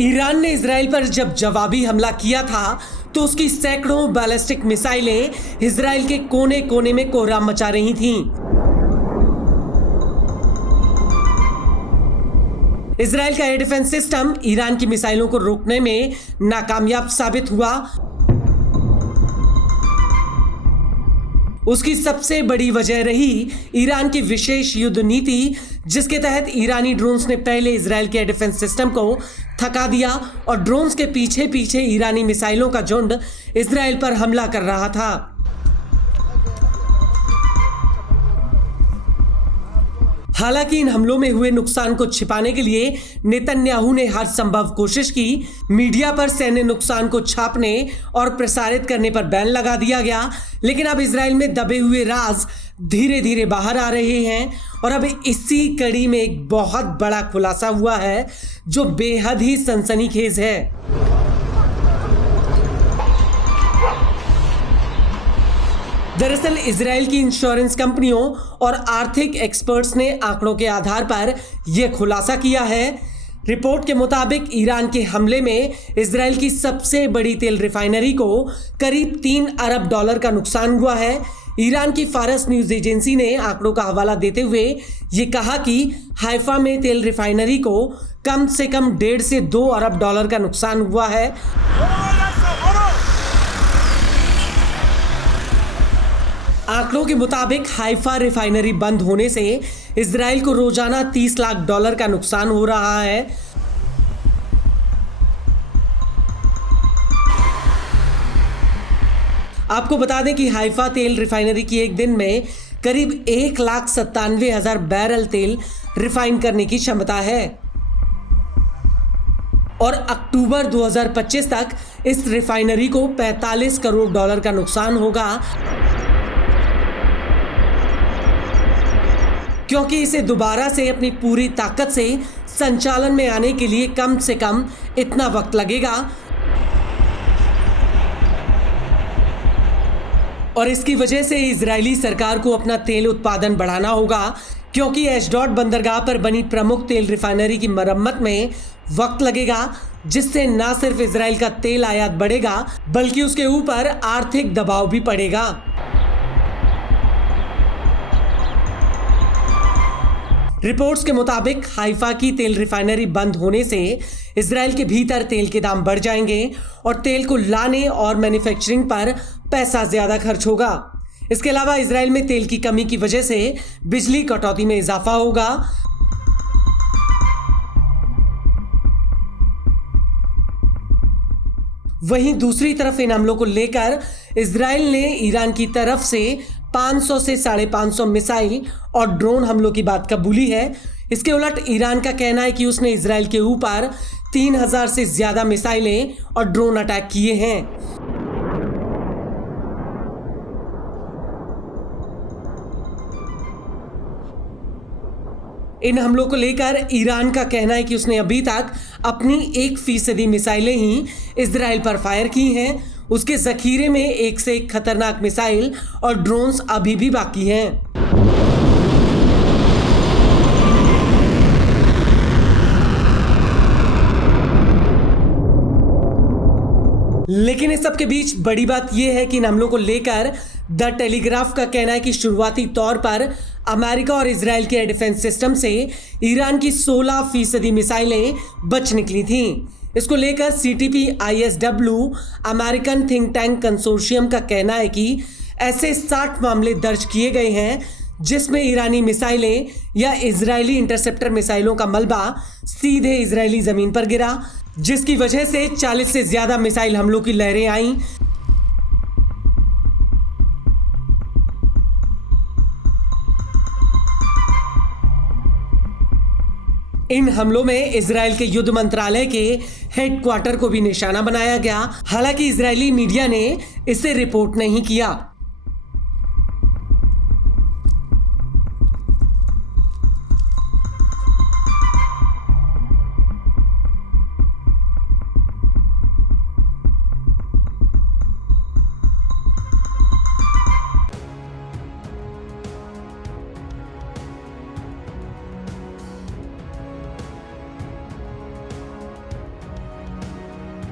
Iran ने Israel पर जब जवाबी हमला किया था तो उसकी सैकड़ों बैलिस्टिक मिसाइलें इजराइल के कोने कोने में कोहराम मचा रही थीं। इजराइल का एयर डिफेंस सिस्टम ईरान की मिसाइलों को रोकने में नाकामयाब साबित हुआ। उसकी सबसे बड़ी वजह रही ईरान की विशेष युद्ध नीति, जिसके तहत ईरानी ड्रोन्स ने पहले इजराइल के एयर डिफेंस सिस्टम को थका दिया और ड्रोन्स के पीछे पीछे ईरानी मिसाइलों का झुंड इजराइल पर हमला कर रहा था। हालांकि इन हमलों में हुए नुकसान को छिपाने के लिए नेतन्याहू ने हर संभव कोशिश की। मीडिया पर सैन्य नुकसान को छापने और प्रसारित करने पर बैन लगा दिया गया, लेकिन अब इजराइल में दबे हुए राज धीरे धीरे बाहर आ रहे हैं और अब इसी कड़ी में एक बहुत बड़ा खुलासा हुआ है जो बेहद ही सनसनीखेज है। दरअसल इजराइल की इंश्योरेंस कंपनियों और आर्थिक एक्सपर्ट्स ने आंकड़ों के आधार पर यह खुलासा किया है। रिपोर्ट के मुताबिक ईरान के हमले में इजराइल की सबसे बड़ी तेल रिफाइनरी को करीब $3 अरब का नुकसान हुआ है। ईरान की फारस न्यूज एजेंसी ने आंकड़ों का हवाला देते हुए ये कहा कि हाइफा में तेल रिफाइनरी को कम से कम $1.5 से $2 अरब का नुकसान हुआ है। आंकड़ों के मुताबिक हाइफा रिफाइनरी बंद होने से इजराइल को रोजाना $30 लाख का नुकसान हो रहा है। आपको बता दें कि हाइफा तेल रिफाइनरी की एक दिन में करीब 1,97,000 बैरल तेल रिफाइन करने की क्षमता है और अक्टूबर 2025 तक इस रिफाइनरी को $45 करोड़ का नुकसान होगा, क्योंकि इसे दोबारा से अपनी पूरी ताकत से संचालन में आने के लिए कम से कम इतना वक्त लगेगा। और इसकी वजह से इजरायली सरकार को अपना तेल उत्पादन बढ़ाना होगा, क्योंकि एशडोड बंदरगाह पर बनी प्रमुख तेल रिफाइनरी की मरम्मत में वक्त लगेगा, जिससे न सिर्फ इजराइल का तेल आयात बढ़ेगा बल्कि उसके ऊपर आर्थिक दबाव भी पड़ेगा। रिपोर्ट्स के मुताबिक हाइफा की तेल रिफाइनरी बंद होने से इजराइल के भीतर तेल के दाम बढ़ जाएंगे और तेल को लाने और मैन्युफैक्चरिंग पर पैसा ज्यादा खर्च होगा। इसके अलावा इजराइल में तेल की कमी की वजह से बिजली कटौती में इजाफा होगा। वहीं दूसरी तरफ इन हमलों को लेकर इजराइल ने ईरान की तरफ से 500 से 550 मिसाइल और ड्रोन हमलों की बात कबूली है। इसके उलट ईरान का कहना है कि उसने इजराइल के ऊपर 3000 से ज्यादा मिसाइलें और ड्रोन अटैक किए हैं। इन हमलों को लेकर ईरान का कहना है कि उसने अभी तक अपनी 1% मिसाइलें ही इजराइल पर फायर की हैं। उसके जखीरे में एक से एक खतरनाक मिसाइल और ड्रोन्स अभी भी बाकी हैं। लेकिन इस सब के बीच बड़ी बात यह है कि इन हमलों को लेकर द टेलीग्राफ का कहना है कि शुरुआती तौर पर अमेरिका और इजराइल के एयर डिफेंस सिस्टम से ईरान की 16% मिसाइलें बच निकली थीं। इसको लेकर CTP-ISW American think tank consortium का कहना है कि ऐसे 60 मामले दर्ज किए गए हैं जिसमें ईरानी मिसाइलें या इजरायली इंटरसेप्टर मिसाइलों का मलबा सीधे इजरायली जमीन पर गिरा, जिसकी वजह से 40 से ज्यादा मिसाइल हमलों की लहरें आईं। इन हमलों में इजराइल के युद्ध मंत्रालय के हेडक्वार्टर को भी निशाना बनाया गया। हालांकि इजरायली मीडिया ने इसे रिपोर्ट नहीं किया।